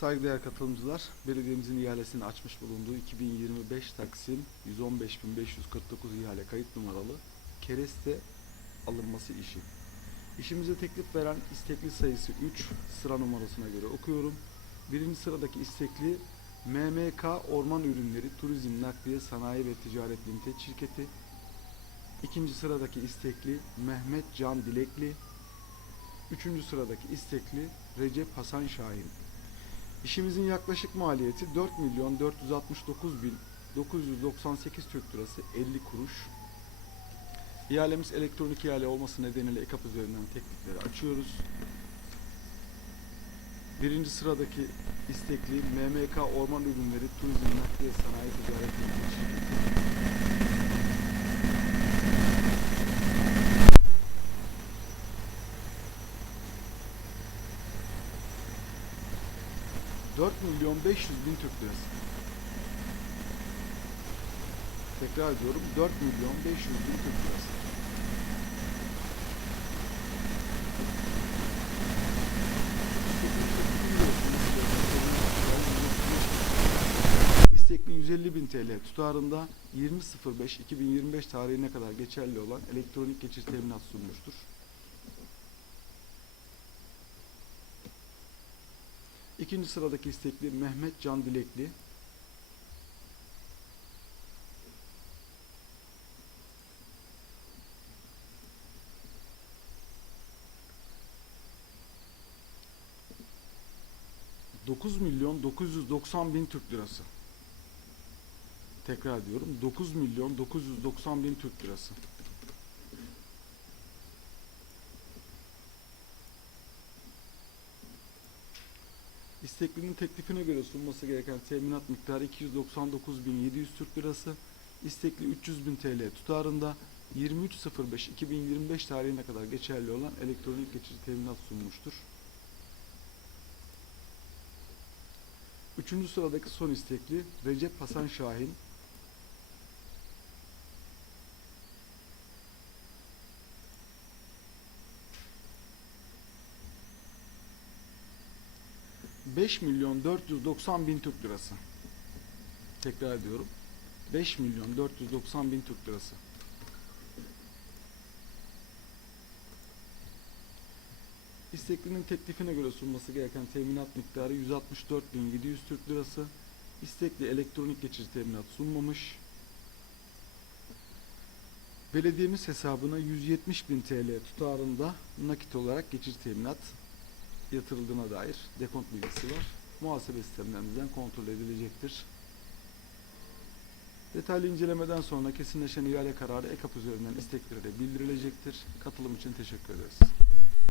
Saygıdeğer katılımcılar, belediyemizin ihalesini açmış bulunduğu 2025 Taksim 115.549 ihale kayıt numaralı kereste alınması işi. İşimize teklif veren istekli sayısı 3 sıra numarasına göre okuyorum. Birinci sıradaki istekli MMK Orman Ürünleri Turizm Nakliye Sanayi ve Ticaret Limited şirketi. İkinci sıradaki istekli Mehmet Can Dilekli. Üçüncü sıradaki istekli Recep Hasan Şahin. İşimizin yaklaşık maliyeti 4 milyon 469 bin 998 Türk lirası 50 kuruş. İhalemiz elektronik ihale olması nedeniyle EKAP üzerinden teklifleri açıyoruz. Birinci sıradaki istekli MMK Orman Ürünleri Turizm Nakliye Sanayi Ticaret şirketi. Dört milyon 500 bin Türk lirası. Tekrar ediyorum 4 milyon 500 bin Türk lirası. İstekli 150 bin TL tutarında 20.05.2025 tarihine kadar geçerli olan elektronik geçiş teminat sunmuştur. İkinci sıradaki istekli Mehmet Can Dilekli. ...9 milyon 990 bin Türk lirası. Tekrar diyorum 9 milyon 990 bin Türk lirası. İsteklinin teklifine göre sunması gereken teminat miktarı 299.700 Türk Lirası. İstekli 300.000 TL tutarında 23.05.2025 tarihine kadar geçerli olan elektronik geçici teminat sunmuştur. Üçüncü sıradaki son istekli Recep Hasan Şahin. ...5 milyon 490 bin Türk lirası. Tekrar ediyorum. 5 milyon 490 bin Türk lirası. İsteklinin teklifine göre sunması gereken teminat miktarı 164.700 Türk lirası. İstekli elektronik geçici teminat sunmamış. Belediyemiz hesabına 170.000 TL tutarında nakit olarak geçici teminat yatırıldığına dair dekont bilgisi var. Muhasebe sistemlerimizden kontrol edilecektir. Detaylı incelemeden sonra kesinleşen ihale kararı EKAP üzerinden isteklere bildirilecektir. Katılım için teşekkür ederiz.